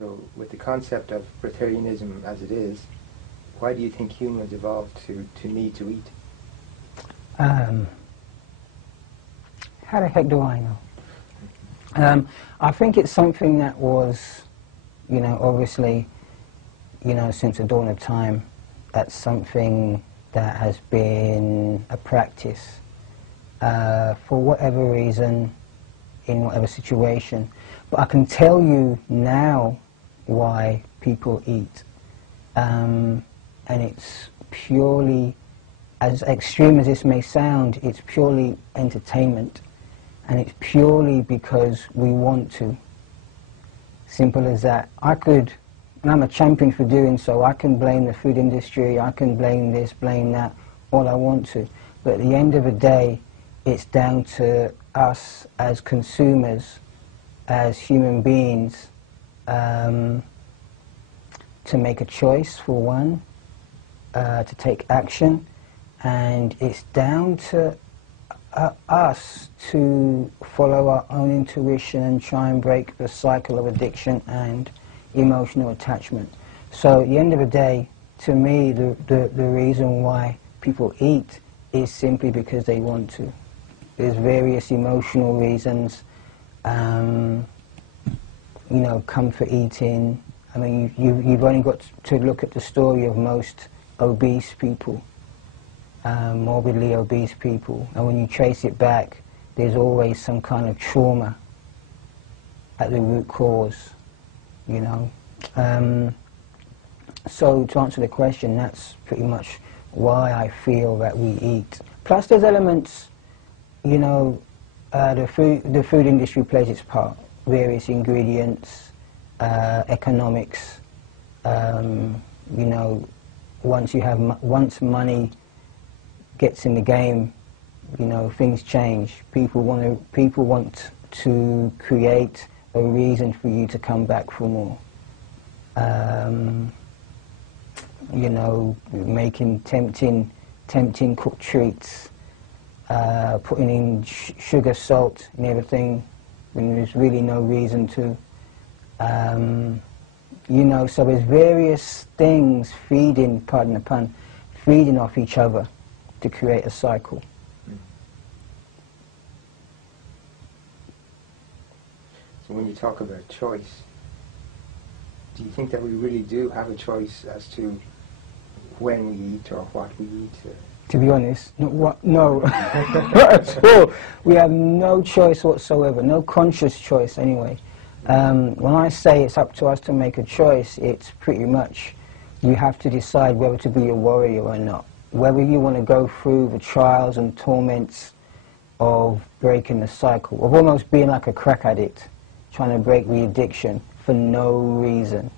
So with the concept of vegetarianism as it is, why do you think humans evolved to need to eat? How the heck do I know? I think it's something that was, obviously, since the dawn of time, that's something that has been a practice for whatever reason, in whatever situation. But I can tell you now why people eat. And it's purely, as extreme as this may sound, it's purely entertainment. And it's purely because we want to. Simple as that. And I'm a champion for doing so. I can blame the food industry, I can blame this, blame that, all I want to. But at the end of the day, it's down to us as consumers, as human beings, to make a choice, for one, to take action, and it's down to us to follow our own intuition and try and break the cycle of addiction and emotional attachment. So at the end of the day, to me, the reason why people eat is simply because they want to. There's various emotional reasons, comfort eating. I mean, you've only got to look at the story of most obese people, morbidly obese people, and when you trace it back, there's always some kind of trauma at the root cause, So to answer the question, that's pretty much why I feel that we eat. Plus there's elements, the food industry plays its part, various ingredients, economics, once money gets in the game, things change. People want to create a reason for you to come back for more. Making tempting cooked treats, putting in sugar, salt, and everything when there's really no reason to. So there's various things feeding, pardon the pun, feeding off each other to create a cycle. So when you talk about choice, do you think that we really do have a choice as to when we eat or what we eat? To be honest, no, not at all. We have no choice whatsoever, no conscious choice anyway. When I say it's up to us to make a choice, it's pretty much you have to decide whether to be a warrior or not. Whether you want to go through the trials and torments of breaking the cycle, of almost being like a crack addict, trying to break the addiction for no reason.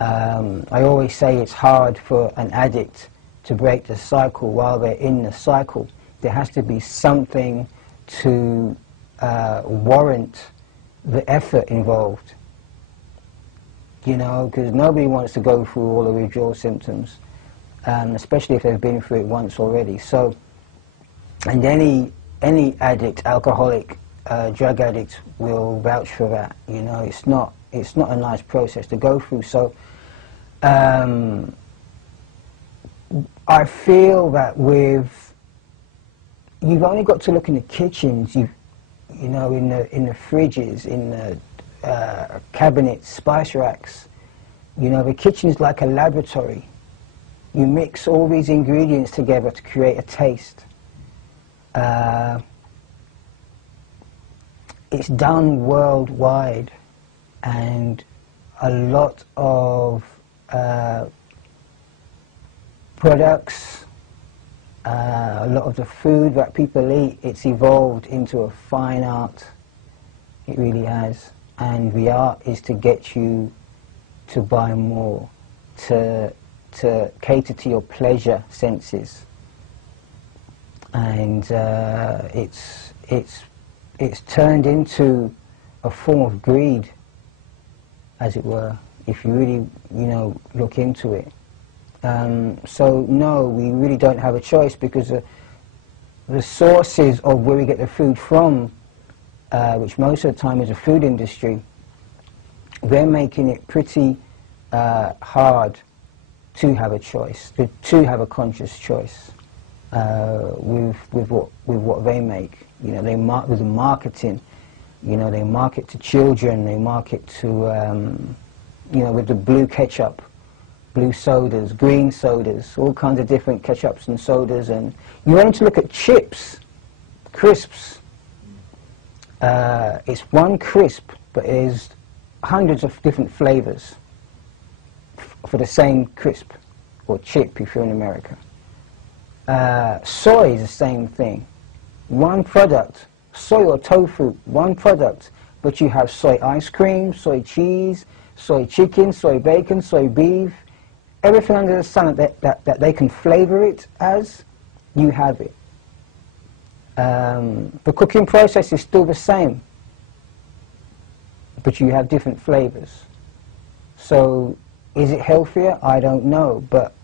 I always say it's hard for an addict to break the cycle while they're in the cycle. There has to be something to warrant the effort involved. Because nobody wants to go through all the withdrawal symptoms, especially if they've been through it once already. So, and any addict, alcoholic, drug addict will vouch for that. It's not a nice process to go through. So, I feel that you've only got to look in the kitchens, in the fridges, in the cabinets, spice racks. The kitchen is like a laboratory. You mix all these ingredients together to create a taste. It's done worldwide, and a lot of products, a lot of the food that people eat, it's evolved into a fine art. It really has. And the art is to get you to buy more, to cater to your pleasure senses. And it's turned into a form of greed, as it were, if you really, look into it. So no, we really don't have a choice, because the sources of where we get the food from, which most of the time is the food industry, they're making it pretty hard to have a choice, to have a conscious choice with what they make. You know, with the marketing. You know, they market to children. They market to you know, with the blue ketchup, blue sodas, green sodas, all kinds of different ketchups and sodas. And you only to look at chips, crisps. It's one crisp, but there's hundreds of different flavors for the same crisp or chip if you're in America. Soy is the same thing. One product, soy or tofu, one product, but you have soy ice cream, soy cheese, soy chicken, soy bacon, soy beef, everything under the sun that they can flavor it as, you have it. The cooking process is still the same, but you have different flavors. So is it healthier? I don't know, but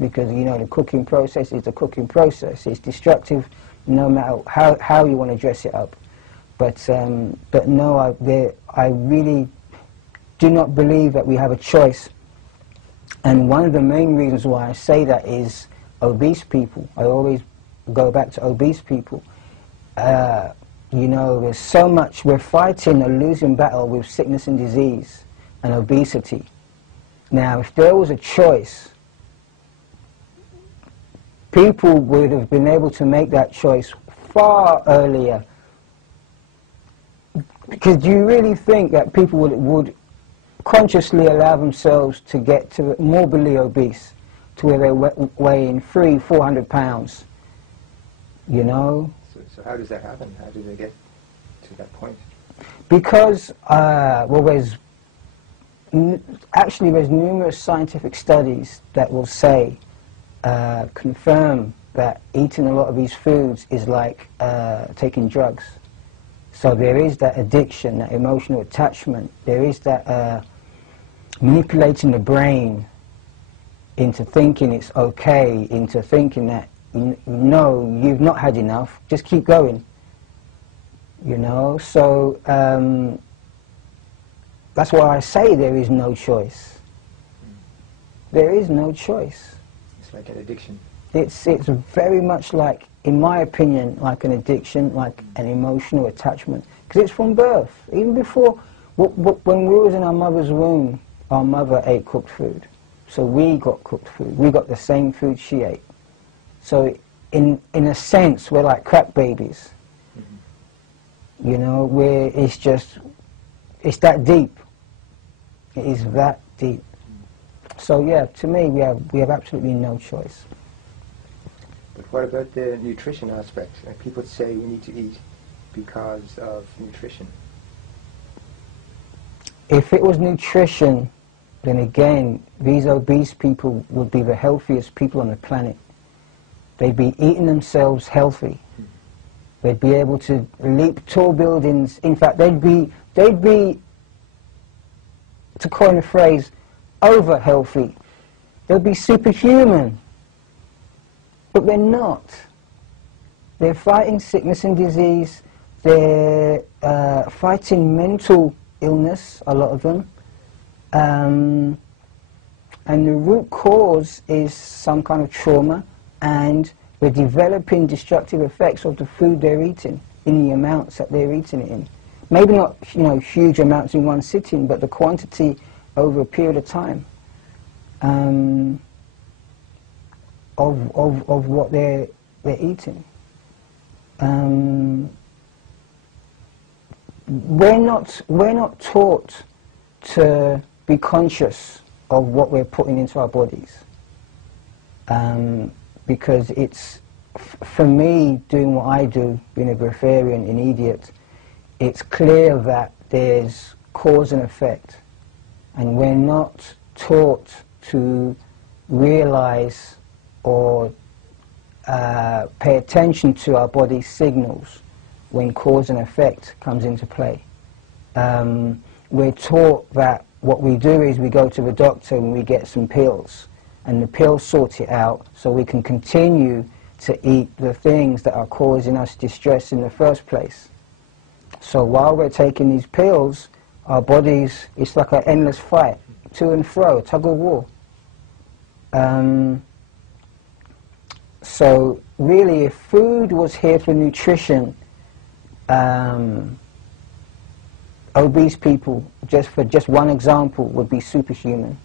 because, you know, the cooking process is the cooking process. It's destructive no matter how you want to dress it up. But no, I really do not believe that we have a choice. And one of the main reasons why I say that is obese people. I always go back to obese people. You know, there's so much, we're fighting a losing battle with sickness and disease and obesity. Now, if there was a choice, people would have been able to make that choice far earlier. Because do you really think that people would consciously allow themselves to get to morbidly obese, to where they're weighing 300-400 pounds? You know? So how does that happen? How do they get to that point? Because, well, there's numerous scientific studies that will say, confirm that eating a lot of these foods is like taking drugs. So there is that addiction, that emotional attachment. There is that manipulating the brain into thinking it's okay, into thinking that, no, you've not had enough, just keep going. You know, so that's why I say there is no choice. There is no choice. It's like an addiction. It's very much like, in my opinion, like an addiction, like an emotional attachment. Because it's from birth. Even before, when we was in our mother's womb, our mother ate cooked food. So we got cooked food. We got the same food she ate. So in a sense, we're like crack babies. You know, where it's just, it's that deep. It is that deep. So yeah, to me, we have absolutely no choice. But what about the nutrition aspect? People say we need to eat because of nutrition. If it was nutrition, then again, these obese people would be the healthiest people on the planet. They'd be eating themselves healthy. They'd be able to leap tall buildings. In fact, they'd be, to coin a phrase, over healthy. They'd be superhuman. But they're not. They're fighting sickness and disease. They're fighting mental illness, a lot of them. And the root cause is some kind of trauma, and they're developing destructive effects of the food they're eating in the amounts that they're eating it in. Maybe not, you know, huge amounts in one sitting, but the quantity over a period of time of what they're eating. We're not taught to be conscious of what we're putting into our bodies. Because it's, for me, doing what I do, being a breatharian, an idiot, it's clear that there's cause and effect. And we're not taught to realize or pay attention to our body's signals when cause and effect comes into play. We're taught that what we do is we go to the doctor and we get some pills, and the pills sort it out so we can continue to eat the things that are causing us distress in the first place. So while we're taking these pills, Our bodies, it's like an endless fight, to and fro, tug of war. So really, if food was here for nutrition, obese people, just one example, would be superhuman.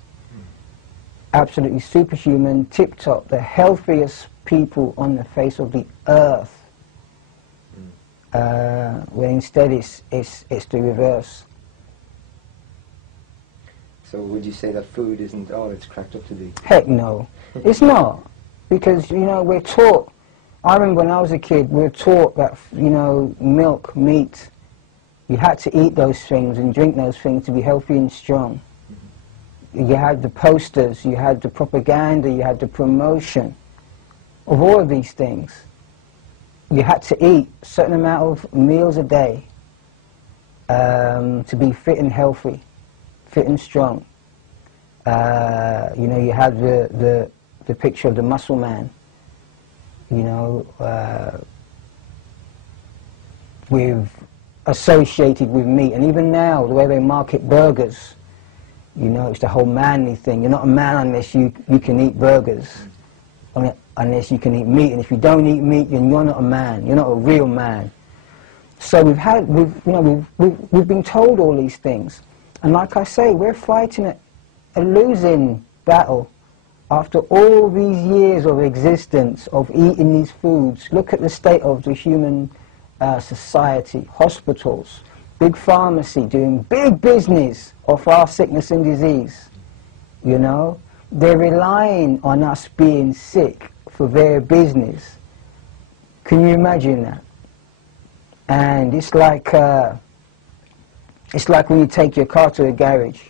Absolutely superhuman, tip-top, the healthiest people on the face of the earth. When instead it's the reverse. So would you say that food isn't all it's cracked up to be? Heck no, it's not. Because, you know, we're taught, I remember when I was a kid, we were taught that, you know, milk, meat, you had to eat those things and drink those things to be healthy and strong. You had the posters, you had the propaganda, you had the promotion of all of these things. You had to eat a certain amount of meals a day to be fit and healthy, fit and strong. You know, you had the picture of the muscle man, you know, associated with meat. And even now, the way they market burgers, you know, it's the whole manly thing. You're not a man unless you can eat burgers, unless you can eat meat. And if you don't eat meat, then you're not a man. You're not a real man. So we've been told all these things. And like I say, we're fighting a losing battle. After all these years of existence, of eating these foods, look at the state of the human society, hospitals, big pharmacy doing big business of our sickness and disease. You know, they're relying on us being sick for their business. Can you imagine that? And it's like when you take your car to a garage,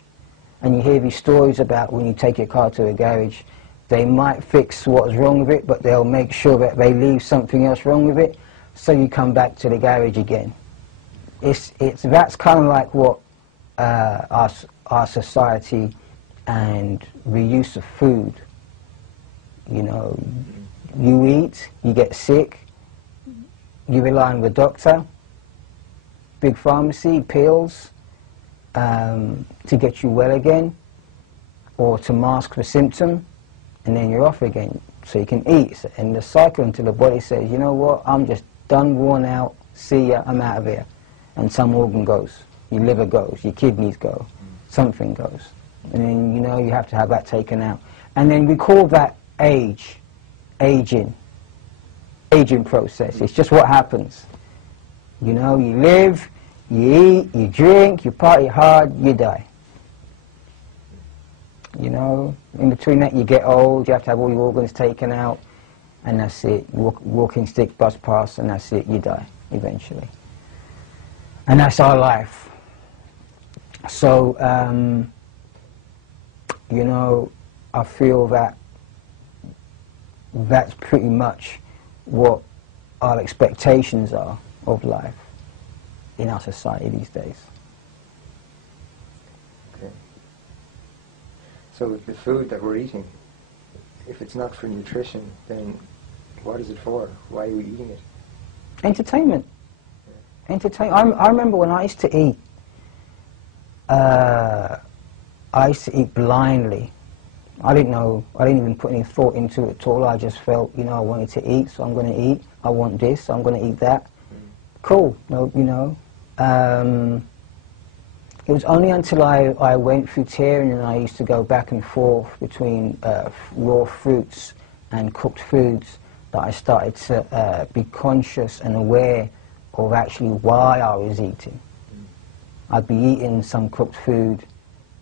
and you hear these stories about when you take your car to a garage, they might fix what's wrong with it, but they'll make sure that they leave something else wrong with it, so you come back to the garage again. That's kind of like what our society and the use of food. You know, you eat, you get sick, you rely on the doctor, big pharmacy, pills, to get you well again, or to mask the symptom, and then you're off again, so you can eat. And the cycle until the body says, you know what, I'm just done, worn out, see ya, I'm out of here. And some organ goes, your liver goes, your kidneys go, something goes. And then, you know, you have to have that taken out. And then we call that aging process. It's just what happens. You know, you live, you eat, you drink, you party hard, you die. You know, in between that you get old, you have to have all your organs taken out, and that's it. Walking stick bus pass, and that's it, you die eventually. And that's our life. So, you know, I feel that that's pretty much what our expectations are of life in our society these days. Okay. So the food that we're eating, if it's not for nutrition, then what is it for? Why are we eating it? Entertainment. I remember when I used to eat, blindly. I didn't even put any thought into it at all. I just felt, you know, I wanted to eat, so I'm going to eat. I want this, so I'm going to eat that. Cool, no, you know. It was only until I went fruitarian and I used to go back and forth between raw fruits and cooked foods that I started to be conscious and aware of actually why I was eating. I'd be eating some cooked food,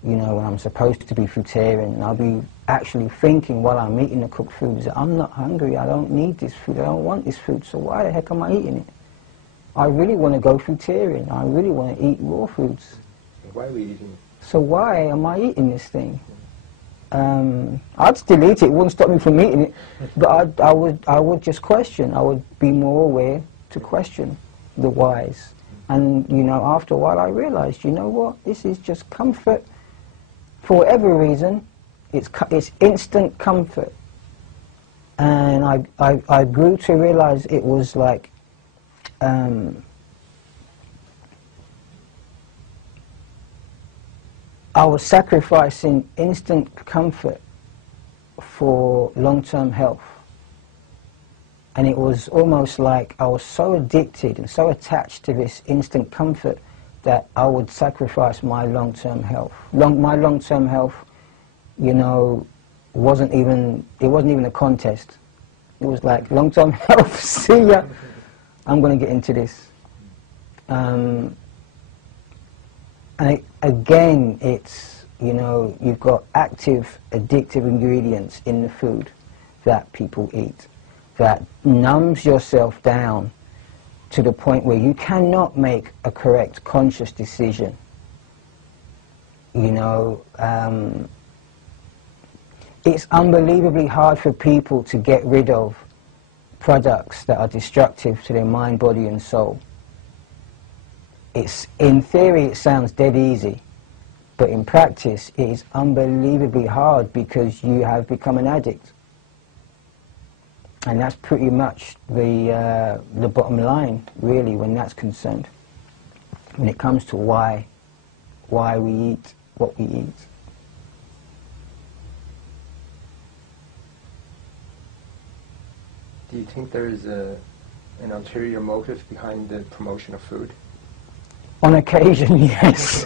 you know, when I'm supposed to be fruitarian, and I'll be actually thinking while I'm eating the cooked foods that I'm not hungry, I don't need this food, I don't want this food, so why the heck am I eating it? I really want to go fruitarian, I really want to eat raw foods. Why are we eating it? So why am I eating this thing? I'd still eat it, it wouldn't stop me from eating it, but I would just question, I would be more aware to question the whys. And, you know, after a while I realized, you know what, this is just comfort. For whatever reason, it's instant comfort. And I grew to realize it was like, I was sacrificing instant comfort for long-term health. And it was almost like I was so addicted and so attached to this instant comfort that I would sacrifice my long-term health. My long-term health, you know, wasn't even a contest. It was like, long-term health, see ya, I'm going to get into this. And again, it's, you know, you've got active, addictive ingredients in the food that people eat that numbs yourself down to the point where you cannot make a correct, conscious decision. You know, it's unbelievably hard for people to get rid of products that are destructive to their mind, body and soul. In theory, it sounds dead easy, but in practice, it is unbelievably hard because you have become an addict. And that's pretty much the bottom line, really, when that's concerned, when it comes to why we eat what we eat. Do you think there is an ulterior motive behind the promotion of food? On occasion, yes.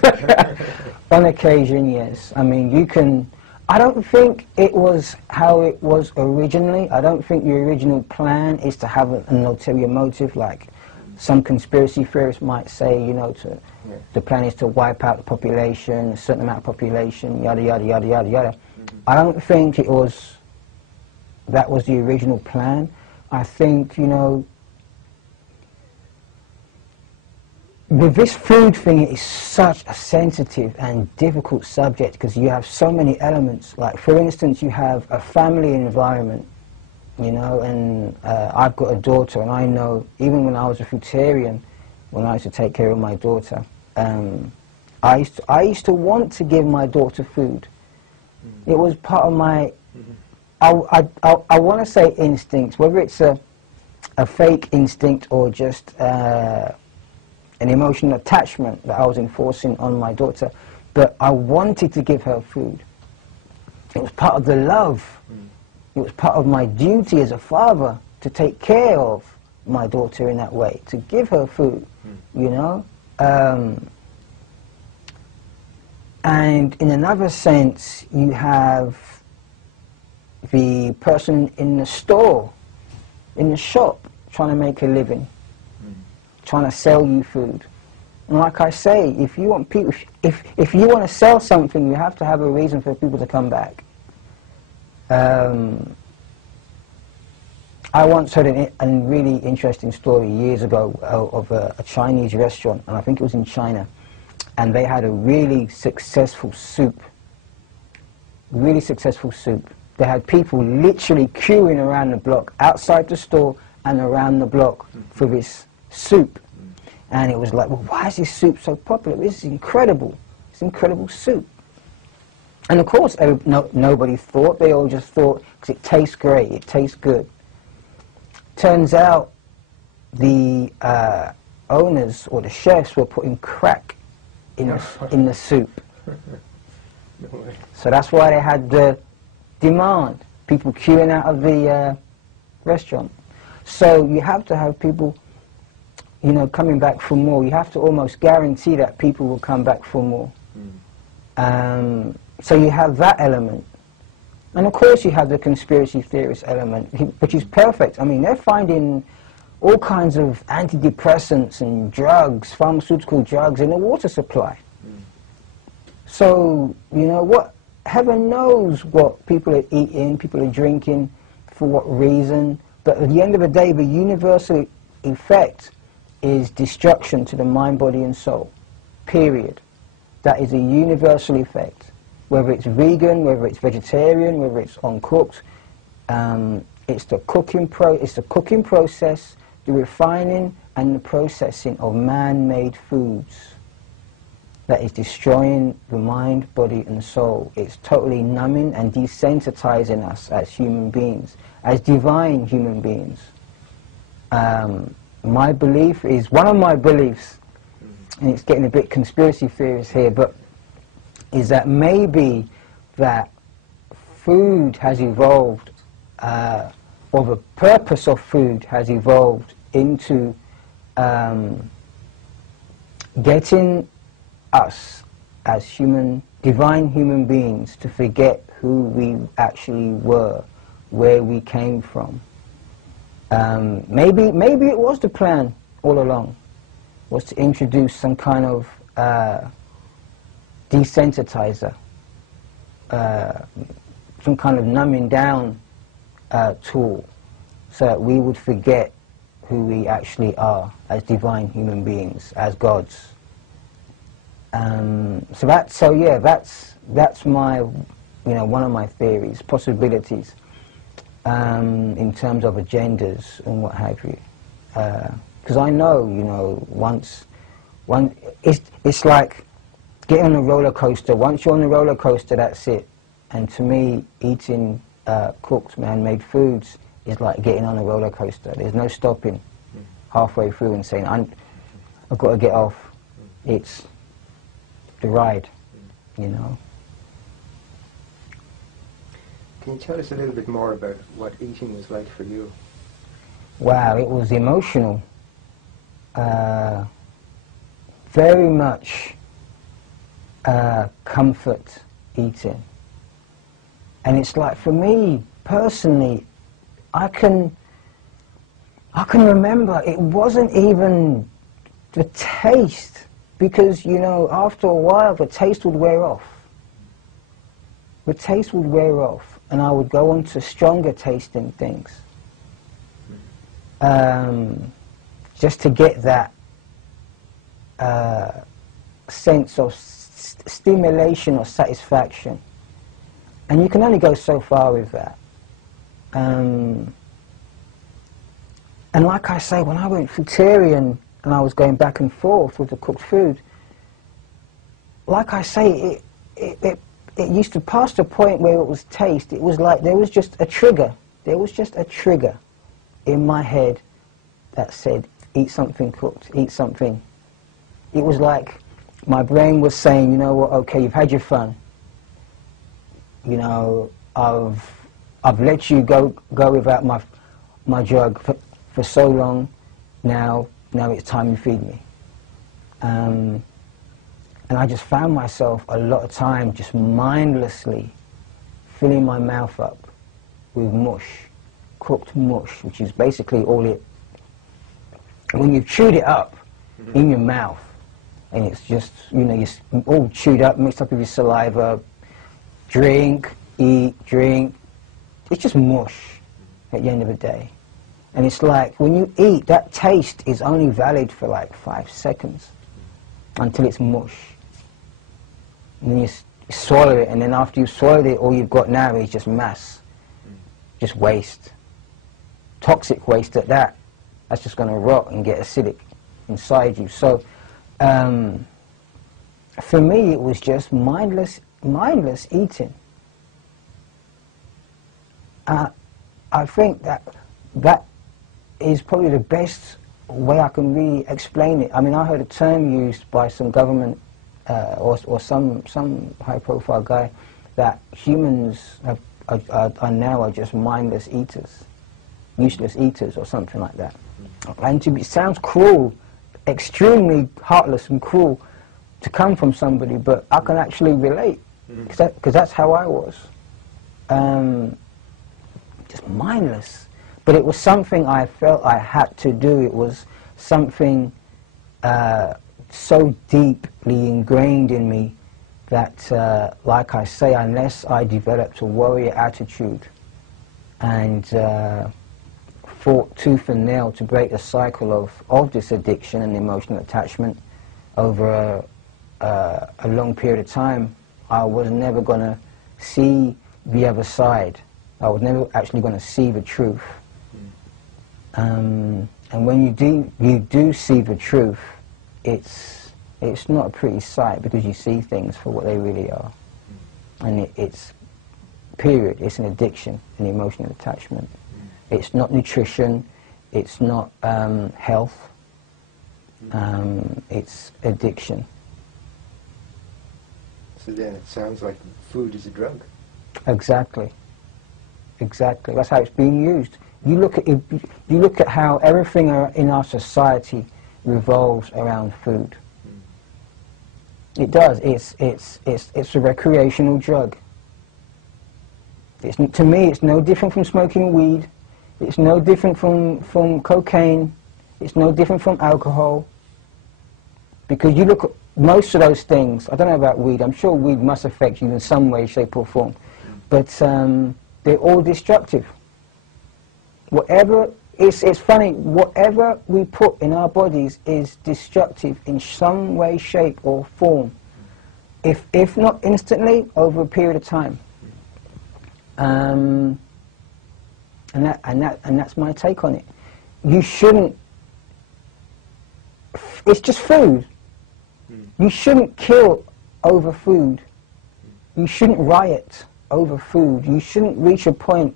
On occasion, yes. I mean, you can... I don't think it was how it was originally. I don't think the original plan is to have an ulterior motive, like some conspiracy theorists might say, you know, the plan is to wipe out the population, a certain amount of population, yada, yada, yada, yada, yada. I don't think that was the original plan. I think, you know, with this food thing, it is such a sensitive and difficult subject because you have so many elements. Like, for instance, you have a family environment, you know, and I've got a daughter, and I know, even when I was a fruitarian, when I used to take care of my daughter, I used to want to give my daughter food. It was part of my, I want to say instincts, whether it's a fake instinct or just an emotional attachment that I was enforcing on my daughter, but I wanted to give her food. It was part of the love. It was part of my duty as a father to take care of my daughter in that way, to give her food, you know. And in another sense, you have the person in the store, in the shop, trying to make a living, trying to sell you food. And like I say, if you want people, if you want to sell something, you have to have a reason for people to come back. I once heard a really interesting story years ago of a Chinese restaurant, and I think it was in China, and they had a really successful soup. Really successful soup. They had people literally queuing around the block, outside the store and around the block for this soup. And it was like, well, why is this soup so popular? This is incredible. It's incredible soup. And of course, nobody thought. They all just thought, because it tastes great, it tastes good. Turns out the owners or the chefs were putting crack in the soup. No way. So that's why they had the demand, people queuing out of the restaurant. So you have to have people, you know, coming back for more. You have to almost guarantee that people will come back for more. So you have that element. And of course you have the conspiracy theorist element, which is perfect. I mean, they're finding all kinds of antidepressants and drugs, pharmaceutical drugs in the water supply. So, you know, what, heaven knows what people are eating, people are drinking, for what reason. But at the end of the day, the universal effect is destruction to the mind, body and soul. Period. That is a universal effect. Whether it's vegan, whether it's vegetarian, whether it's uncooked, it's the cooking process, the refining and the processing of man-made foods that is destroying the mind, body and soul. It's totally numbing and desensitizing us as human beings, as divine human beings. My belief is, one of my beliefs, and it's getting a bit conspiracy theorist here, but is that maybe that food has evolved, or the purpose of food has evolved into getting us as divine human beings to forget who we actually were, where we came from. Maybe it was the plan all along, was to introduce some kind of desensitizer, some kind of numbing down tool, so that we would forget who we actually are as divine human beings, as gods. So yeah, that's my, one of my theories, possibilities, in terms of agendas and what have you. Because I know, it's like getting on a roller coaster. Once you're on the roller coaster, that's it. And to me, eating cooked, man-made foods is like getting on a roller coaster. There's no stopping halfway through and saying, I've got to get off. It's the ride, Can you tell us a little bit more about what eating was like for you? Wow, it was emotional. Very much comfort eating. And it's like, for me, personally, I can remember it wasn't even the taste, because, after a while the taste would wear off. The taste would wear off, and I would go on to stronger tasting things. Just to get that sense of stimulation or satisfaction. And you can only go so far with that. And like I say, when I went vegetarian and I was going back and forth with the cooked food, like I say, it used to pass the point where it was taste. It was like there was just a trigger. There was just a trigger in my head that said, eat something cooked, eat something. It was like my brain was saying, you know what, okay, you've had your fun. I've let you go without my drug for so long. Now it's time you feed me. And I just found myself a lot of time just mindlessly filling my mouth up with mush, cooked mush, which is basically all it. When you've chewed it up in your mouth, and it's just, you're all chewed up, mixed up with your saliva, drink, eat, drink. It's just mush at the end of the day. And it's like, when you eat, that taste is only valid for like 5 seconds until it's mush. And then you swallow it, and then after you've swallowed it, all you've got now is just mass, just waste. Toxic waste at that. That's just going to rot and get acidic inside you. So, for me, it was just mindless eating. I think that is probably the best way I can really explain it. I mean, I heard a term used by some government or some high-profile guy that humans are now just mindless eaters, useless eaters, or something like that. And it sounds cruel, extremely heartless and cruel to come from somebody, but I can actually relate, because that's how I was. Just mindless. But it was something I felt I had to do. It was something so deeply ingrained in me that, like I say, unless I developed a warrior attitude and fought tooth and nail to break the cycle of this addiction and emotional attachment over a long period of time, I was never going to see the other side. I was never actually going to see the truth. And when you do see the truth, it's not a pretty sight, because you see things for what they really are. And it's an addiction, an emotional attachment. It's not nutrition, it's not health, it's addiction. So then it sounds like food is a drug. Exactly. Exactly. That's how it's being used. You look at it, you look at how everything in our society revolves around food. It does. It's a recreational drug. To me, it's no different from smoking weed. It's no different from cocaine. It's no different from alcohol. Because you look at most of those things, I don't know about weed, I'm sure weed must affect you in some way, shape or form. But they're all destructive. Whatever, it's funny, whatever we put in our bodies is destructive in some way, shape or form. If not instantly, over a period of time. And that's my take on it. You shouldn't, it's just food. You shouldn't kill over food. You shouldn't riot over food. You shouldn't reach a point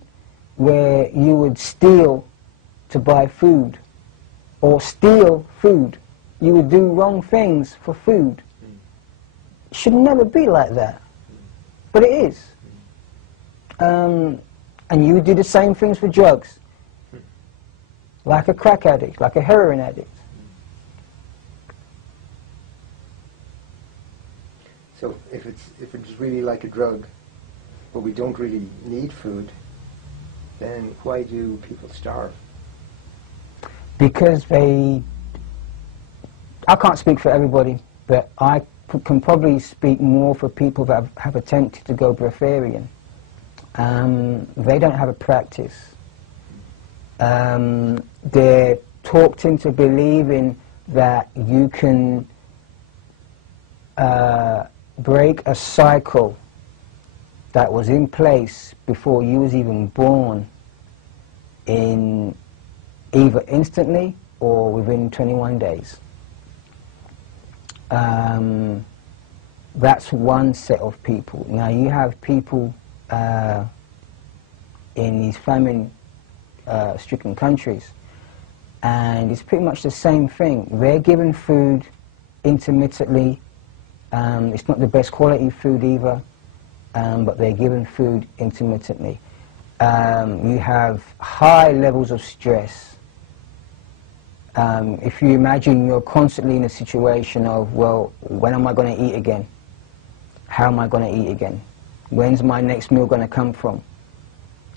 where you would steal to buy food or steal food. You would do wrong things for food. It should never be like that. But it is. And you would do the same things for drugs. Like a crack addict, like a heroin addict. So if it's really like a drug, but we don't really need food, then why do people starve? Because I can't speak for everybody, but I can probably speak more for people that have attempted to go breatharian. They don't have a practice. They're talked into believing that you can break a cycle that was in place before you was even born in either instantly or within 21 days. That's one set of people. Now you have people in these famine-stricken countries, and it's pretty much the same thing. They're given food intermittently. It's not the best quality food either, but they're given food intermittently. You have high levels of stress. If you imagine you're constantly in a situation of, well, when am I going to eat again? How am I going to eat again? When's my next meal going to come from?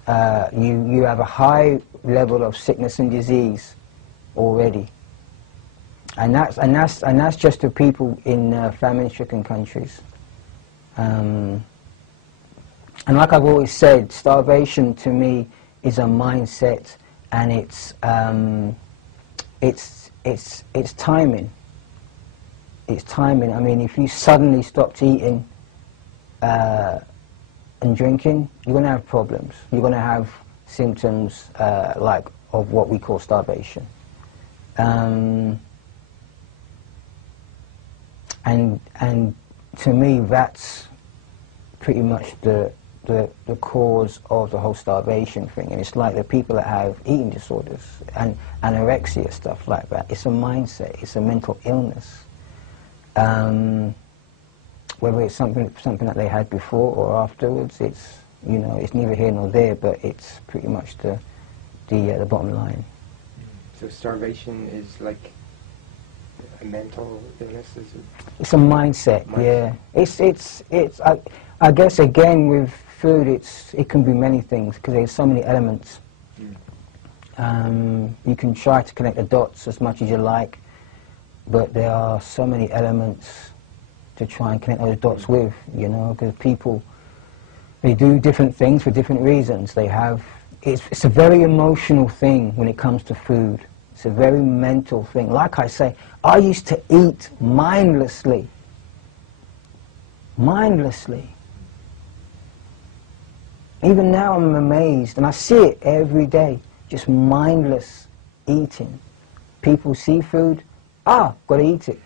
You have a high level of sickness and disease already. And that's just the people in famine-stricken countries. And like I've always said, starvation to me is a mindset, and it's timing. It's timing. I mean, if you suddenly stopped eating and drinking, you're going to have problems. You're going to have symptoms like of what we call starvation. And to me, that's pretty much the cause of the whole starvation thing. And it's like the people that have eating disorders and anorexia, stuff like that. It's a mindset. It's a mental illness. Whether it's something that they had before or afterwards, it's, you know, it's neither here nor there. But it's pretty much the bottom line. So starvation is like a mental illness, is it? It's a mindset, yeah. It's. I guess again with food, it can be many things because there's so many elements. You can try to connect the dots as much as you like, but there are so many elements to try and connect those dots with. You know, because people, they do different things for different reasons. They have. It's a very emotional thing when it comes to food. It's a very mental thing. Like I say, I used to eat mindlessly. Mindlessly. Even now I'm amazed, and I see it every day, just mindless eating. People see food, got to eat it.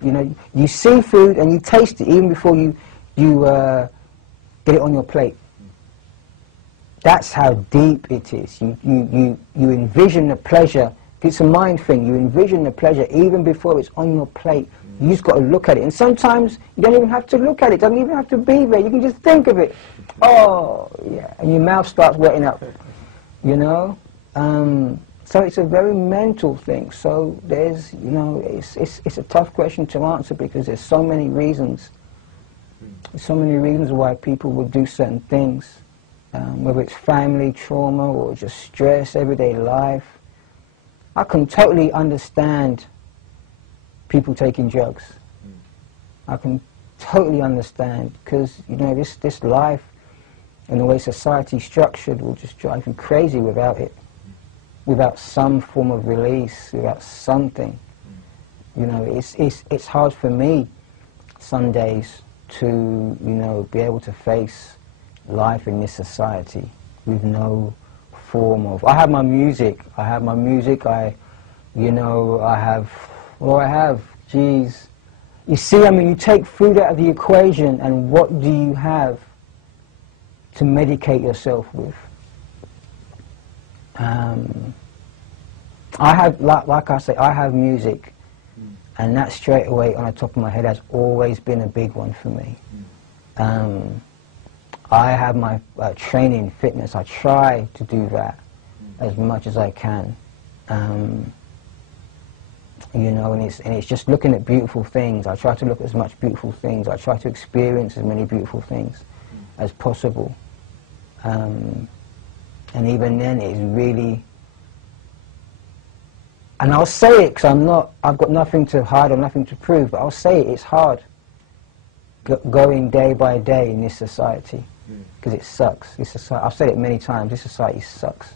You know, you see food and you taste it even before you get it on your plate. That's how deep it is. You envision the pleasure. It's a mind thing. You envision the pleasure even before it's on your plate. You just got to look at it. And sometimes you don't even have to look at it. It doesn't even have to be there. You can just think of it. Oh, yeah. And your mouth starts wetting up, you know. So it's a very mental thing. So there's, you know, it's a tough question to answer because there's so many reasons. There's so many reasons why people would do certain things, whether it's family trauma or just stress, everyday life. I can totally understand people taking drugs. I can totally understand because, you know, this life and the way society's structured will just drive you crazy without it, without some form of release, without something. You know, it's hard for me some days to, you know, be able to face life in this society with no form of... I have my music, you know, I have, geez. You see, I mean, you take food out of the equation and what do you have to medicate yourself with? I have, like I say, I have music, and that straight away on the top of my head has always been a big one for me. I have my training, fitness. I try to do that as much as I can. You know, and it's just looking at beautiful things. I try to look at as much beautiful things. I try to experience as many beautiful things as possible. And even then, it's really... And I'll say it because I've got nothing to hide or nothing to prove, but I'll say it, it's hard going day by day in this society because it sucks. I've said it many times, this society sucks.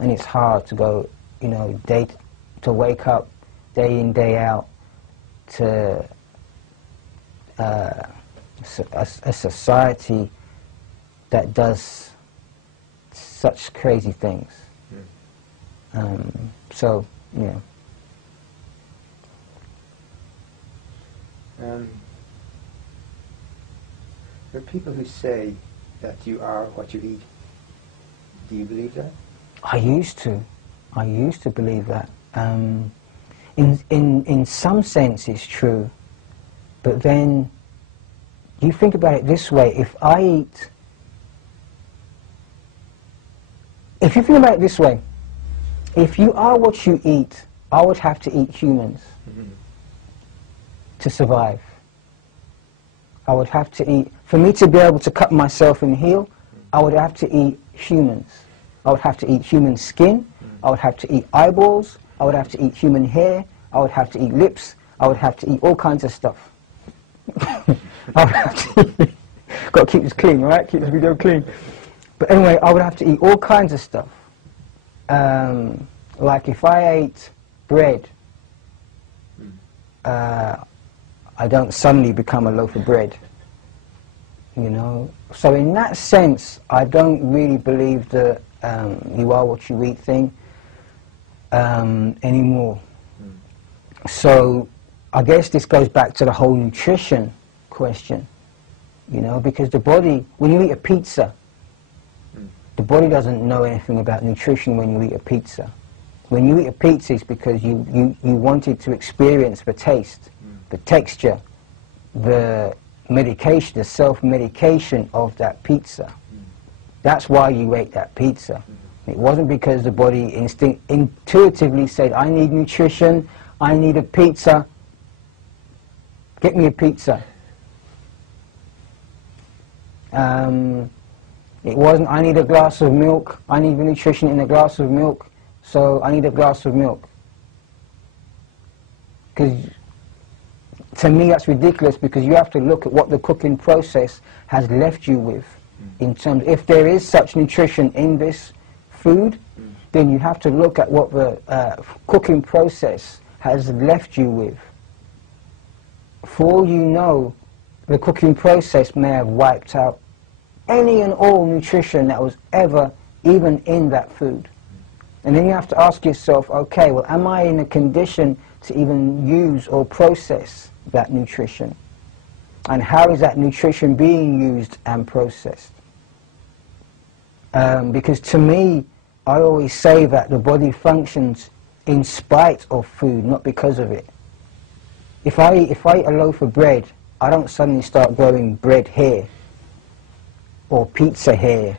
And it's hard to go, you know, to wake up day in, day out to a society that does such crazy things. So, yeah. There are people who say that you are what you eat. Do you believe that? I used to believe that. In some sense it's true, but then you think about it this way, if you think about it this way, if you are what you eat, I would have to eat humans to survive. I would have to eat, for me to be able to cut myself and heal, I would have to eat humans. I would have to eat human skin, I would have to eat eyeballs, I would have to eat human hair, I would have to eat lips, I would have to eat all kinds of stuff. I would have to got to keep this clean, right? Keep this video clean. But anyway, I would have to eat all kinds of stuff. Like if I ate bread, I don't suddenly become a loaf of bread, you know. So in that sense, I don't really believe the you are what you eat thing anymore. So I guess this goes back to the whole nutrition question, you know, because the body, when you eat a pizza, the body doesn't know anything about nutrition when you eat a pizza. When you eat a pizza, it's because you wanted to experience the taste, the texture, the medication, the self-medication of that pizza. That's why you ate that pizza. It wasn't because the body intuitively said, I need nutrition, I need a pizza, get me a pizza. It wasn't, I need a glass of milk, I need the nutrition in a glass of milk, so I need a glass of milk. Because to me that's ridiculous, because you have to look at what the cooking process has left you with. In terms, if there is such nutrition in this food, then you have to look at what the cooking process has left you with. For all you know, the cooking process may have wiped out any and all nutrition that was ever even in that food. And then you have to ask yourself, okay, well, am I in a condition to even use or process that nutrition? And how is that nutrition being used and processed? Because to me, I always say that the body functions in spite of food, not because of it. If I eat a loaf of bread, I don't suddenly start growing bread hair or pizza hair.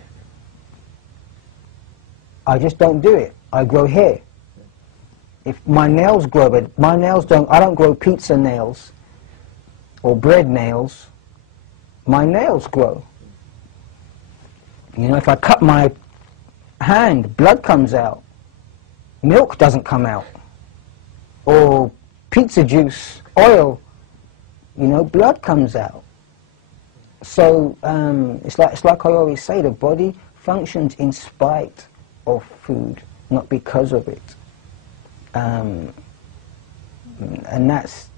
I just don't do it. I grow hair. If my nails grow, but my nails don't, I don't grow pizza nails or bread nails. My nails grow. You know, if I cut my hand, blood comes out. Milk doesn't come out. Or pizza juice, oil, you know, blood comes out. So it's like I always say, the body functions in spite of food, not because of it. And that's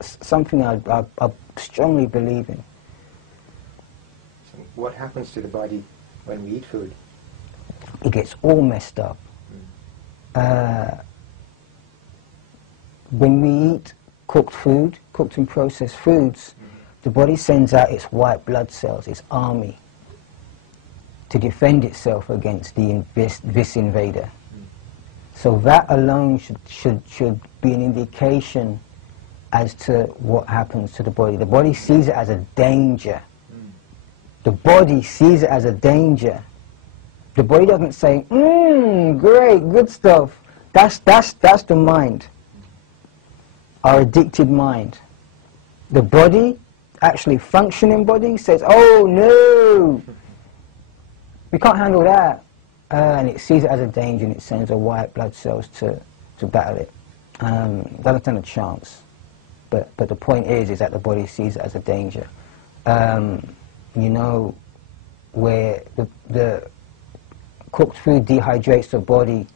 something I strongly believe in. So what happens to the body when we eat food? It gets all messed up. When we eat cooked food, cooked and processed foods, the body sends out its white blood cells, its army, to defend itself against this invader. So that alone should be an indication as to what happens to the body. The body sees it as a danger. The body sees it as a danger. The body doesn't say, great, good stuff. That's the mind, our addicted mind. The body, actually functioning body, says, oh no, we can't handle that. And it sees it as a danger and it sends the white blood cells to battle it. Doesn't stand a chance. But the point is that the body sees it as a danger. You know, where the cooked food dehydrates the body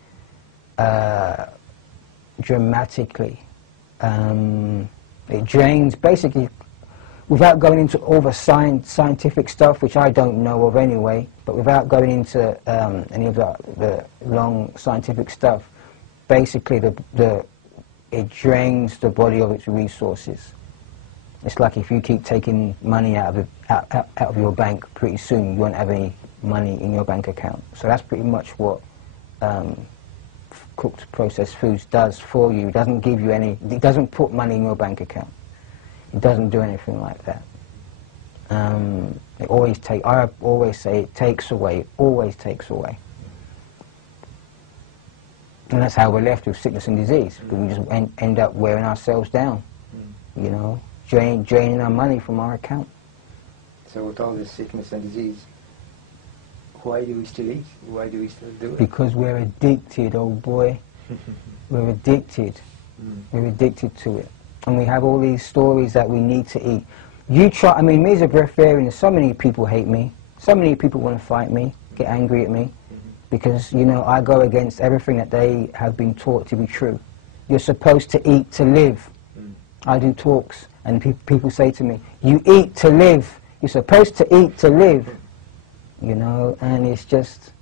dramatically. It drains, basically, without going into all the scientific stuff, which I don't know of anyway, but without going into any of the long scientific stuff, basically it drains the body of its resources. It's like if you keep taking money out of your bank, pretty soon you won't have any money in your bank account. So that's pretty much what cooked processed foods does for you. It doesn't give you any, it doesn't put money in your bank account. It doesn't do anything like that. I always say it takes away, it always takes away. And that's how we're left with sickness and disease, because we just end up wearing ourselves down, you know, draining our money from our account. So with all this sickness and disease, why do we still eat? Why do we still do it? Because we're addicted, old boy. We're addicted. We're addicted to it. And we have all these stories that we need to eat. I mean, me as a breatharian, so many people hate me. So many people want to fight me, get angry at me. Because, you know, I go against everything that they have been taught to be true. You're supposed to eat to live. I do talks, and people say to me, you eat to live. You're supposed to eat to live. You know, and it's just,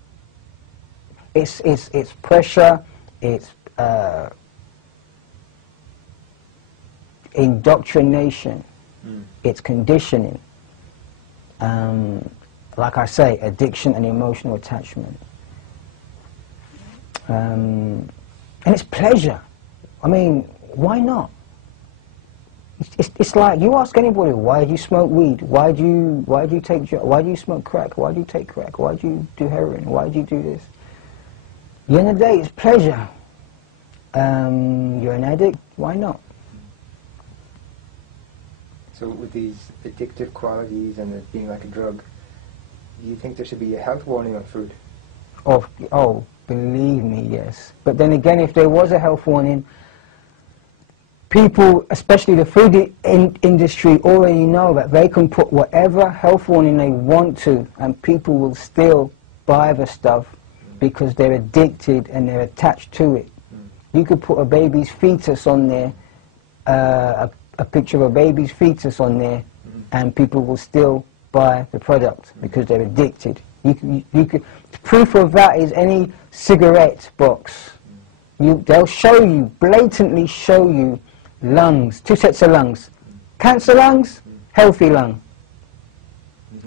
it's pressure, it's indoctrination, it's conditioning. Like I say, addiction and emotional attachment. And it's pleasure. I mean, why not? It's like, you ask anybody, why do you smoke weed? Why do you take drugs? Why do you smoke crack? Why do you take crack? Why do you do heroin? Why do you do this? At the end of the day, it's pleasure. You're an addict, why not? So with these addictive qualities and it being like a drug, do you think there should be a health warning on food? Oh, believe me, yes. But then again, if there was a health warning, people, especially the food industry, already know that they can put whatever health warning they want to, and people will still buy the stuff because they're addicted and they're attached to it. You could put a baby's fetus on there, a picture of a baby's fetus on there, and people will still buy the product because they're addicted. You could, proof of that is any cigarette box. They'll show you, blatantly show you, lungs, 2 sets of lungs. Cancer lungs, healthy lung.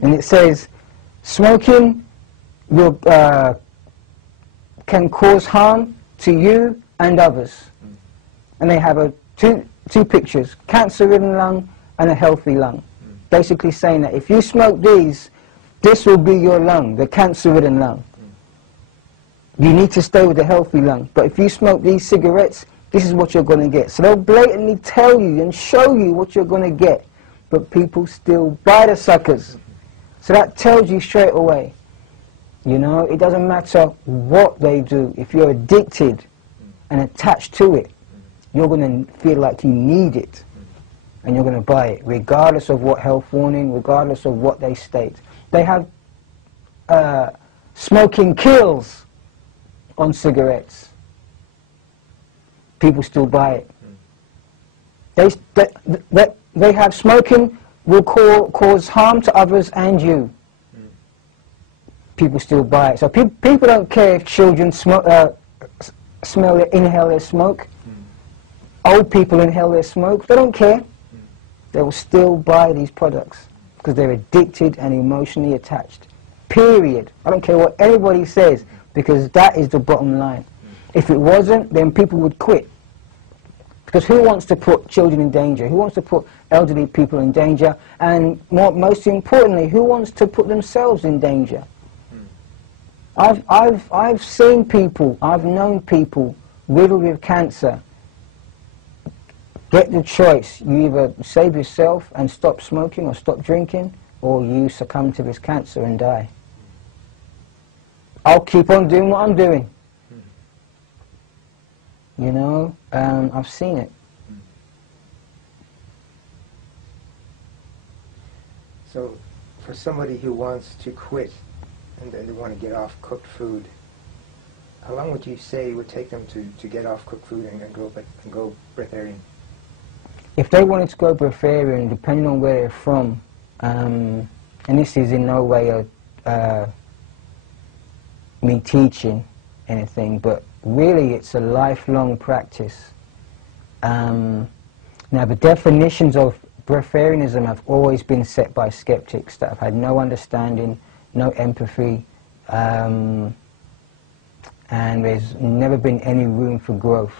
And it says, smoking will, can cause harm to you and others. And they have a two pictures, cancer-ridden lung and a healthy lung. Basically saying that if you smoke these, this will be your lung, the cancer-ridden lung. You need to stay with the healthy lung. But if you smoke these cigarettes, this is what you're going to get. So they'll blatantly tell you and show you what you're going to get. But people still buy the suckers. So that tells you straight away. You know, it doesn't matter what they do. If you're addicted and attached to it, you're going to feel like you need it. And you're going to buy it, regardless of what health warning, regardless of what they state. They have smoking kills on cigarettes. People still buy it. They have smoking will cause harm to others and you. People still buy it. So people don't care if children inhale their smoke. Old people inhale their smoke. They don't care. They will still buy these products because they're addicted and emotionally attached. Period. I don't care what anybody says, because that is the bottom line. If it wasn't, then people would quit. Because who wants to put children in danger? Who wants to put elderly people in danger? And most importantly, who wants to put themselves in danger? I've seen people, I've known people riddled with cancer get the choice. You either save yourself and stop smoking or stop drinking, or you succumb to this cancer and die. I'll keep on doing what I'm doing. You know, I've seen it. So, for somebody who wants to quit and they want to get off cooked food, how long would you say it would take them to get off cooked food and go breatharian? If they wanted to go breatharian, depending on where they're from, and this is in no way me teaching anything, but really it's a lifelong practice. Now the definitions of breatharianism have always been set by skeptics that have had no understanding, no empathy, and there's never been any room for growth.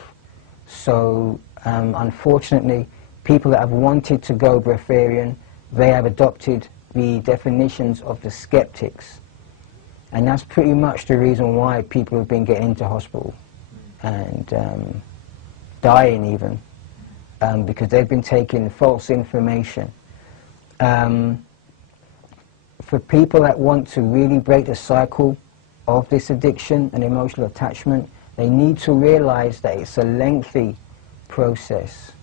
So unfortunately, people that have wanted to go breatharian, they have adopted the definitions of the skeptics. And that's pretty much the reason why people have been getting into hospital and dying even, because they've been taking false information. For people that want to really break the cycle of this addiction and emotional attachment, they need to realize that it's a lengthy process.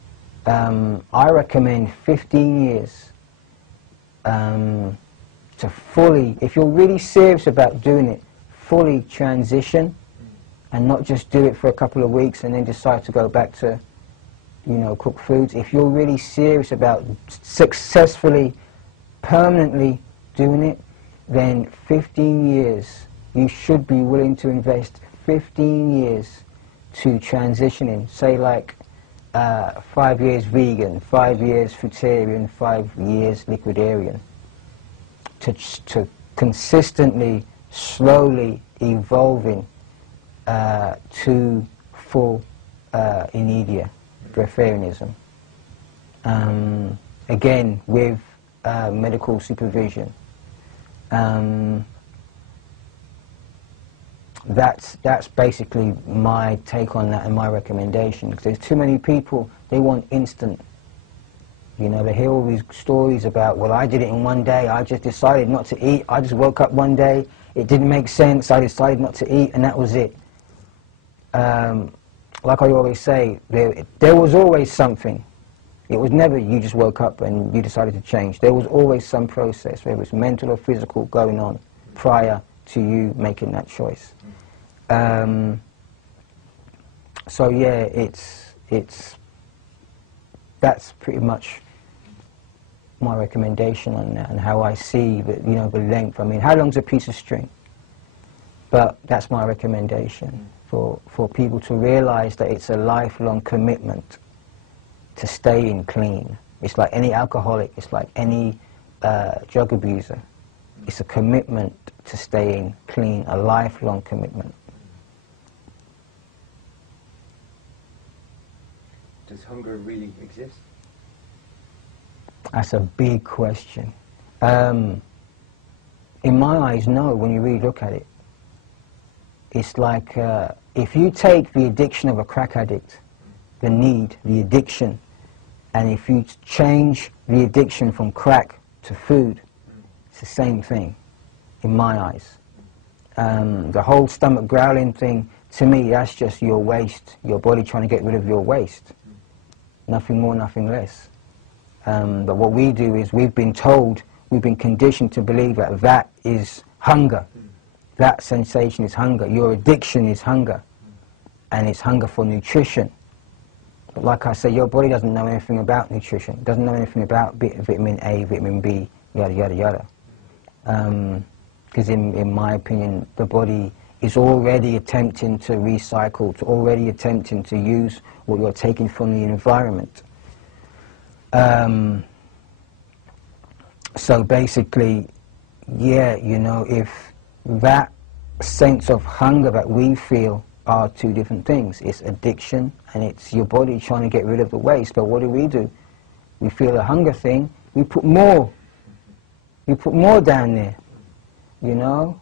I recommend 15 years to fully, if you're really serious about doing it, fully transition and not just do it for a couple of weeks and then decide to go back to, you know, cooked foods. If you're really serious about successfully, permanently doing it, then 15 years, you should be willing to invest 15 years to transitioning. Say like 5 years vegan, 5 years fruitarian, 5 years liquidarian. To consistently, slowly evolving to full inedia, breatharianism. Again, with medical supervision. That's basically my take on that and my recommendation, because there's too many people, they want instant. You know, they hear all these stories about, well, I did it in one day, I just decided not to eat, I just woke up one day, it didn't make sense, I decided not to eat, and that was it. Like I always say, there was always something. It was never you just woke up and you decided to change. There was always some process, whether it's mental or physical, going on prior to you making that choice. So yeah, that's pretty much my recommendation on that and how I see the, you know, the length. I mean, how long's a piece of string? But that's my recommendation for people to realize that it's a lifelong commitment to staying clean. It's like any alcoholic, it's like any drug abuser. It's a commitment to staying clean, a lifelong commitment. does hunger really exist? That's a big question. In my eyes, no, when you really look at it. It's like if you take the addiction of a crack addict, the need, the addiction, and if you change the addiction from crack to food, it's the same thing, in my eyes. The whole stomach growling thing, to me, that's just your waste, your body trying to get rid of your waste. Nothing more, nothing less. But what we do is we've been told, we've been conditioned to believe that that is hunger. That sensation is hunger. Your addiction is hunger. And it's hunger for nutrition. But like I say, your body doesn't know anything about nutrition. It doesn't know anything about vitamin A, vitamin B, yada, yada, yada. Because in my opinion, the body is already attempting to recycle, to already attempting to use what you're taking from the environment. So basically, yeah, you know, if that sense of hunger that we feel are two different things. It's addiction and it's your body trying to get rid of the waste. But what do? We feel a hunger thing, we put more. We put more down there, you know?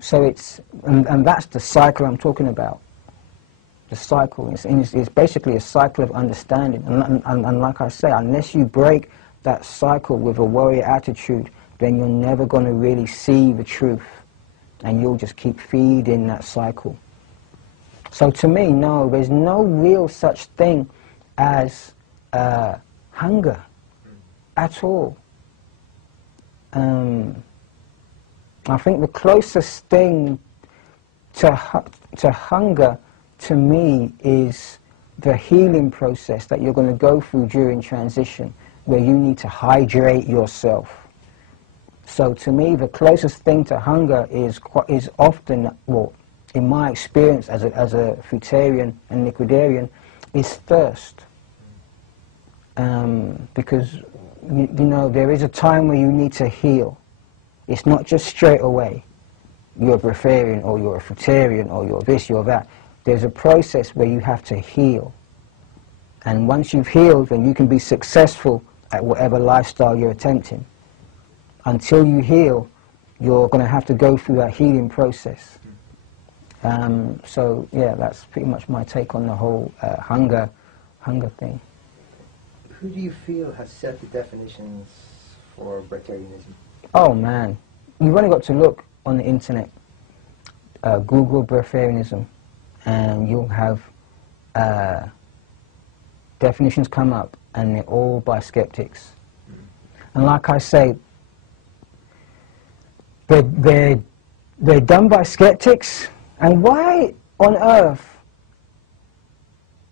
So it's, and that's the cycle I'm talking about. The cycle. It's basically a cycle of understanding. And like I say, unless you break that cycle with a warrior attitude, then you're never going to really see the truth. And you'll just keep feeding that cycle. So to me, no, there's no real such thing as hunger at all. I think the closest thing to hunger, to me, is the healing process that you're going to go through during transition, where you need to hydrate yourself. So to me, the closest thing to hunger is often, well, in my experience as a fruitarian and liquidarian, is thirst. Because, you know, there is a time where you need to heal. It's not just straight away. You're a breatharian, or you're a fruitarian, or you're this, you're that. There's a process where you have to heal. And once you've healed, then you can be successful at whatever lifestyle you're attempting. Until you heal, you're going to have to go through that healing process. So yeah, that's pretty much my take on the whole hunger thing. Who do you feel has set the definitions for breatharianism? Oh man, you've only got to look on the internet, Google breatharianism, and you'll have definitions come up, and they're all by skeptics. And like I say, they're done by skeptics, and why on earth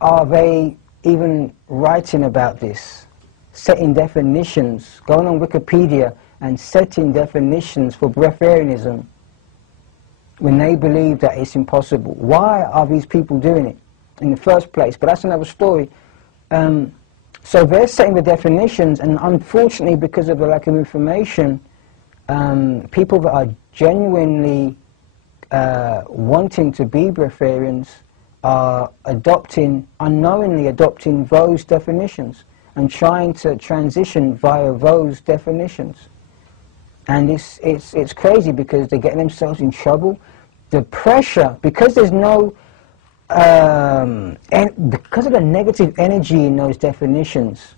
are they even writing about this, setting definitions, going on Wikipedia and setting definitions for breatharianism when they believe that it's impossible? Why are these people doing it in the first place? But that's another story. So they're setting the definitions, and unfortunately, because of the lack of information, people that are genuinely wanting to be breatharians are unknowingly adopting those definitions and trying to transition via those definitions. And it's crazy because they're getting themselves in trouble. The pressure, because there's no, because of the negative energy in those definitions,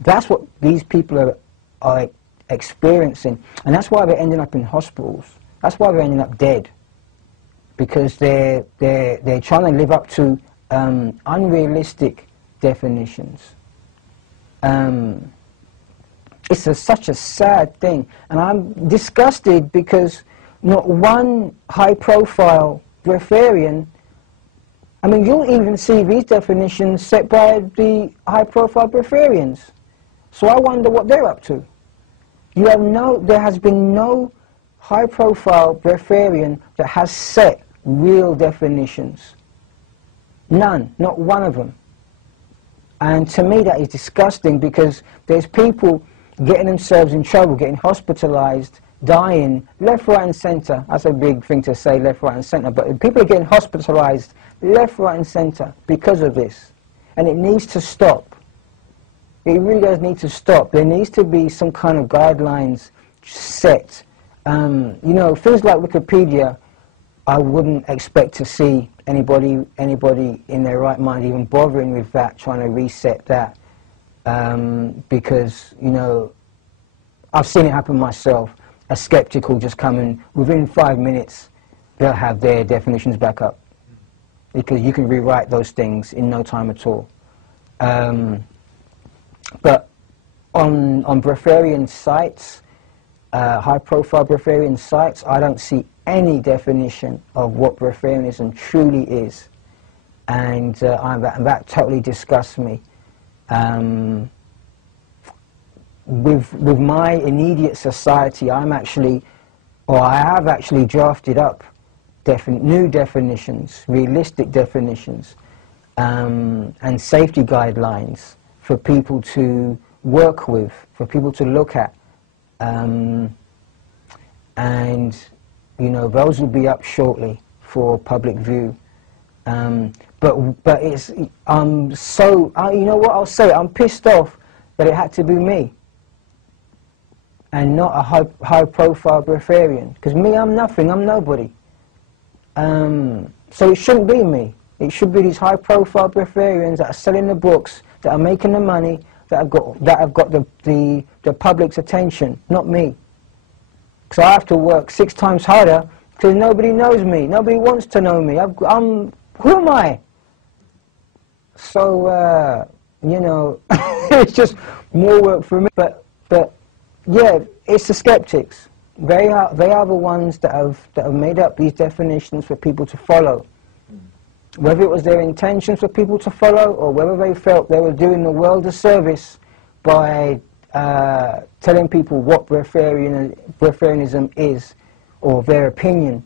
that's what these people are experiencing, and that's why they're ending up in hospitals. That's why they're ending up dead, because they're trying to live up to unrealistic definitions. It's such a sad thing, and I'm disgusted because not one high-profile breatharian, I mean, you'll even see these definitions set by the high-profile breatharians. So I wonder what they're up to. There has been no high-profile breatharian that has set real definitions. None, not one of them. And to me that is disgusting, because there's people getting themselves in trouble, getting hospitalized, dying left, right and centre. That's a big thing to say, left, right and centre, but people are getting hospitalised left, right and centre because of this. And it needs to stop. It really does need to stop. There needs to be some kind of guidelines set. You know, things like Wikipedia, I wouldn't expect to see anybody in their right mind even bothering with that, trying to reset that. Because, you know, I've seen it happen myself. A skeptic will just come in, within 5 minutes, they'll have their definitions back up. Because you can rewrite those things in no time at all. But on breatharian sites, high-profile breatharian sites, I don't see any definition of what breatharianism truly is. And that totally disgusts me. With my immediate society, I have actually drafted up new definitions, realistic definitions, and safety guidelines for people to work with, for people to look at. And, you know, those will be up shortly for public view. But it's, you know what I'll say, I'm pissed off that it had to be me and not a high-profile breatharian. Because me, I'm nothing, I'm nobody. So it shouldn't be me. It should be these high-profile breatharians that are selling the books, that are making the money, that have got the public's attention, not me. Because I have to work 6 times harder because nobody knows me. Nobody wants to know me. Who am I? So, you know, it's just more work for me. But yeah, it's the skeptics. They are the ones that have made up these definitions for people to follow. Whether it was their intentions for people to follow, or whether they felt they were doing the world a service by telling people what breatharianism is, or their opinion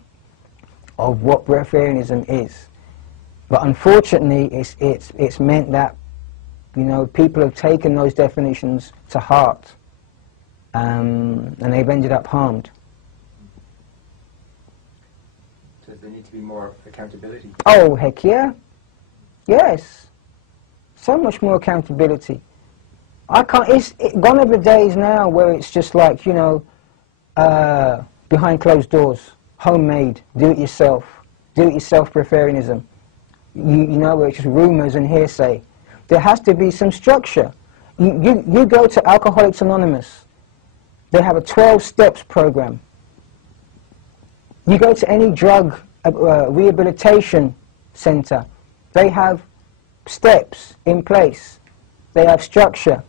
of what breatharianism is. But unfortunately, it's meant that, you know, people have taken those definitions to heart, and they've ended up harmed. So there needs to be more accountability. Oh, heck yeah. Yes. So much more accountability. It's gone are the days now where it's just like, you know, behind closed doors, homemade, do-it-yourself breatharianism. You know, where it's just rumours and hearsay. There has to be some structure. You go to Alcoholics Anonymous. They have a 12 steps program. You go to any drug rehabilitation center. They have steps in place. They have structure.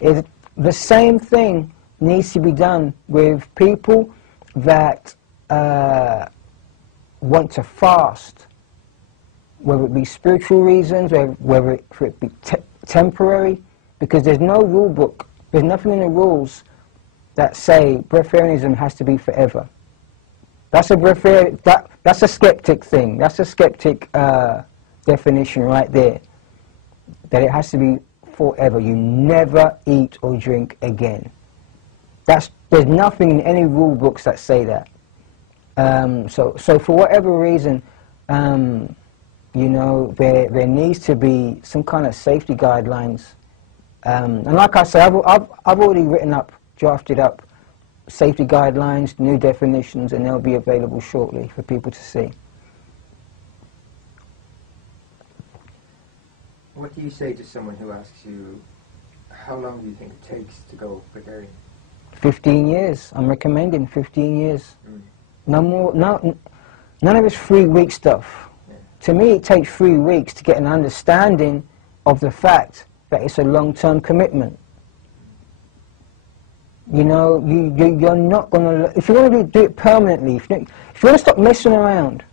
The same thing needs to be done with people that want to fast, whether it be spiritual reasons, whether it be temporary, because there's no rule book, there's nothing in the rules that say breatharianism has to be forever. That's a skeptic thing. That's a skeptic definition right there. That it has to be forever. You never eat or drink again. There's nothing in any rule books that say that. So for whatever reason, you know, there needs to be some kind of safety guidelines. And like I say, I've already drafted up safety guidelines, new definitions, and they'll be available shortly for people to see. What do you say to someone who asks you, how long do you think it takes to go breatharian? 15 years. I'm recommending 15 years. No more. No, none of this 3-week stuff. Yeah. To me, it takes 3 weeks to get an understanding of the fact that it's a long-term commitment. You know, you're not going to... If you want to do it permanently, if you want to stop messing around,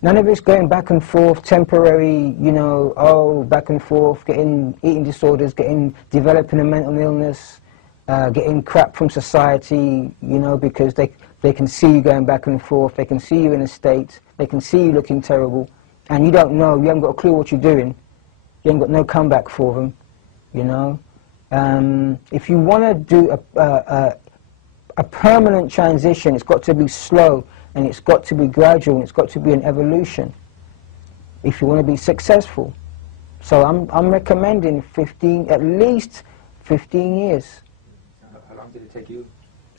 none of it's going back and forth, temporary, you know, back and forth, getting eating disorders, developing a mental illness, getting crap from society, you know, because they can see you going back and forth, they can see you in a state, they can see you looking terrible, and you don't know, you haven't got a clue what you're doing, you haven't got no comeback for them, you know. If you want to do a permanent transition. It's got to be slow, and it's got to be gradual, and it's got to be an evolution if you want to be successful. So I'm recommending 15, at least 15 years. How long did it take you?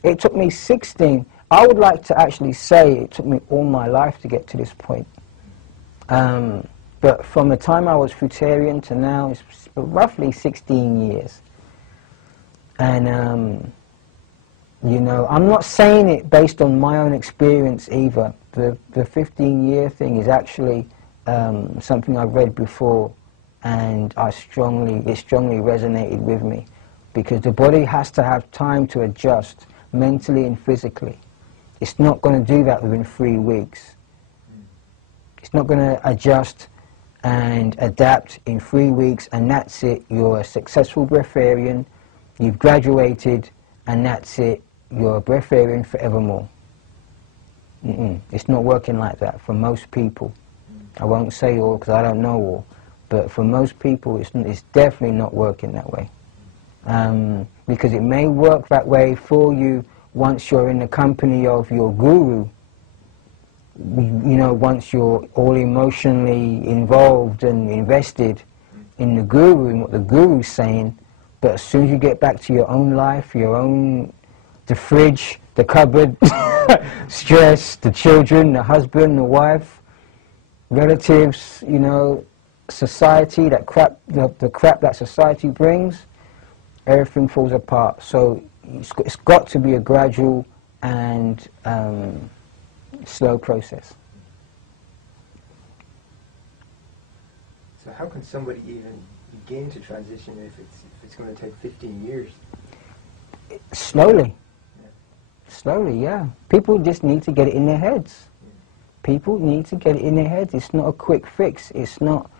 It took me 16. I would like to actually say it took me all my life to get to this point. But from the time I was fruitarian to now, it's roughly 16 years. And, you know, I'm not saying it based on my own experience either. The 15-year thing is actually something I've read before, and it strongly resonated with me, because the body has to have time to adjust mentally and physically. It's not going to do that within 3 weeks. It's not going to adjust and adapt in 3 weeks, and that's it. You're a successful breatharian, you've graduated, and that's it. You're a breatharian forevermore. It's not working like that for most people. I won't say all because I don't know all, but for most people it's definitely not working that way. Because it may work that way for you once you're in the company of your guru, you know, once you're all emotionally involved and invested in the guru and what the guru's saying. But as soon as you get back to your own life, the fridge, the cupboard, stress, the children, the husband, the wife, relatives, you know, society, that crap, the crap that society brings, everything falls apart. So it's got to be a gradual and slow process. So how can somebody even begin to transition if it's going to take 15 years? Slowly. Slowly, yeah. People just need to get it in their heads. People need to get it in their heads. It's not a quick fix. It's not,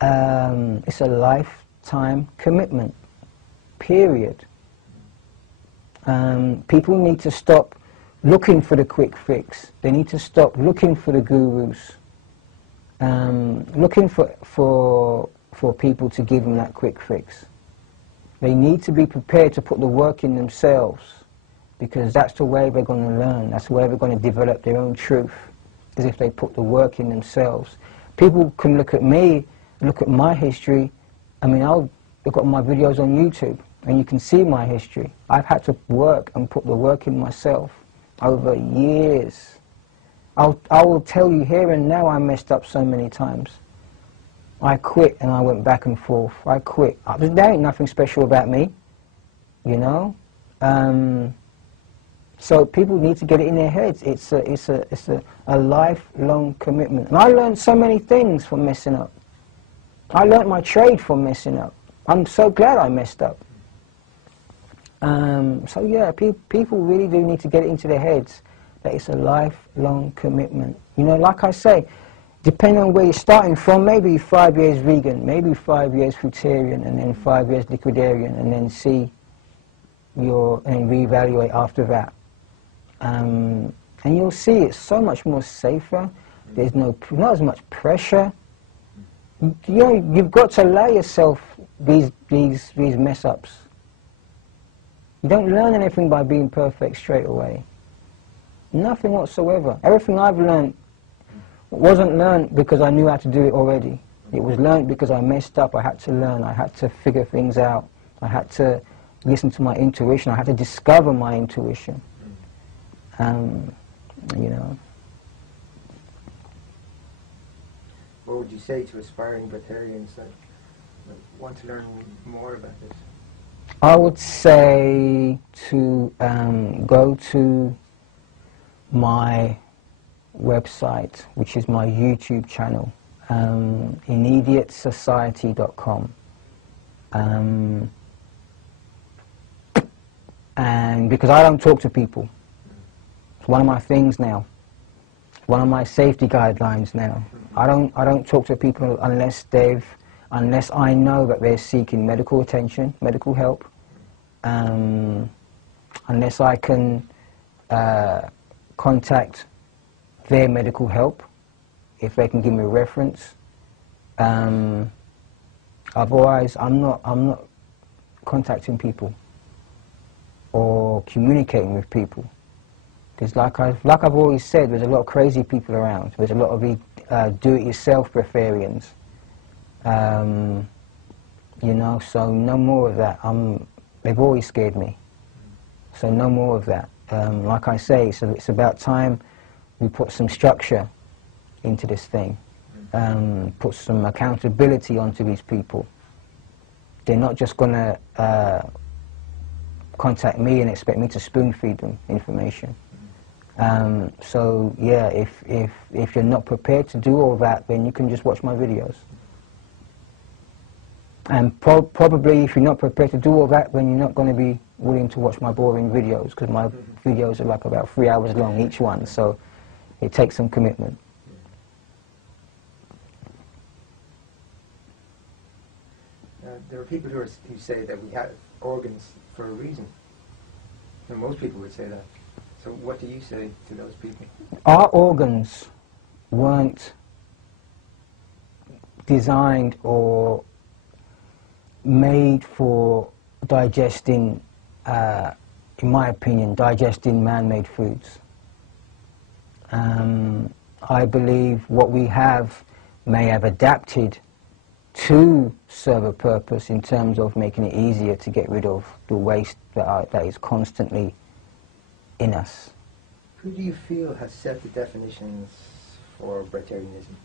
it's a lifetime commitment, period. People need to stop looking for the quick fix. They need to stop looking for the gurus, looking for people to give them that quick fix. They need to be prepared to put the work in themselves, because that's the way they're going to learn. That's the way they're going to develop their own truth, is if they put the work in themselves. People can look at me, look at my history. I mean, I'll look at my videos on YouTube, and you can see my history. I've had to work and put the work in myself over years. I will tell you here and now I messed up so many times. I quit and I went back and forth. I quit. There ain't nothing special about me, you know. So people need to get it in their heads. It's a lifelong commitment. And I learned so many things from messing up. I learned my trade from messing up. I'm so glad I messed up. So yeah, people really do need to get it into their heads that it's a lifelong commitment. You know, like I say, depending on where you're starting from, maybe 5 years vegan, maybe 5 years fruitarian, and then 5 years liquidarian, and then and reevaluate after that. And you'll see it's so much more safer. There's not as much pressure. You know, you've got to allow yourself these mess ups. You don't learn anything by being perfect straight away. Nothing whatsoever. Everything I've learned wasn't learned because I knew how to do it already. It was learned because I messed up. I had to learn. I had to figure things out. I had to listen to my intuition. I had to discover my intuition. You know. What would you say to aspiring breatharians that want to learn more about this? I would say to go to my website, which is my YouTube channel, immediatesociety.com. And because I don't talk to people, it's one of my things now. It's one of my safety guidelines now. I don't talk to people unless I know that they're seeking medical attention, medical help. Unless I can contact their medical help, if they can give me a reference. Otherwise, I'm not contacting people. or communicating with people. Because like I've always said, there's a lot of crazy people around. There's a lot of do-it-yourself breatharians. You know, so no more of that. They've always scared me. So no more of that. Like I say, so it's about time we put some structure into this thing. Put some accountability onto these people. They're not just going to contact me and expect me to spoon-feed them information. So yeah, if you're not prepared to do all that, then you can just watch my videos. And probably if you're not prepared to do all that, then you're not going to be willing to watch my boring videos, because my videos are like about 3 hours long each one, so it takes some commitment. There are people who say that we have organs for a reason. And most people would say that. So what do you say to those people? Our organs weren't designed or made for digesting, in my opinion, digesting man-made foods. I believe what we have may have adapted to serve a purpose in terms of making it easier to get rid of the waste that is constantly in us. Who do you feel has set the definitions for breatharianism?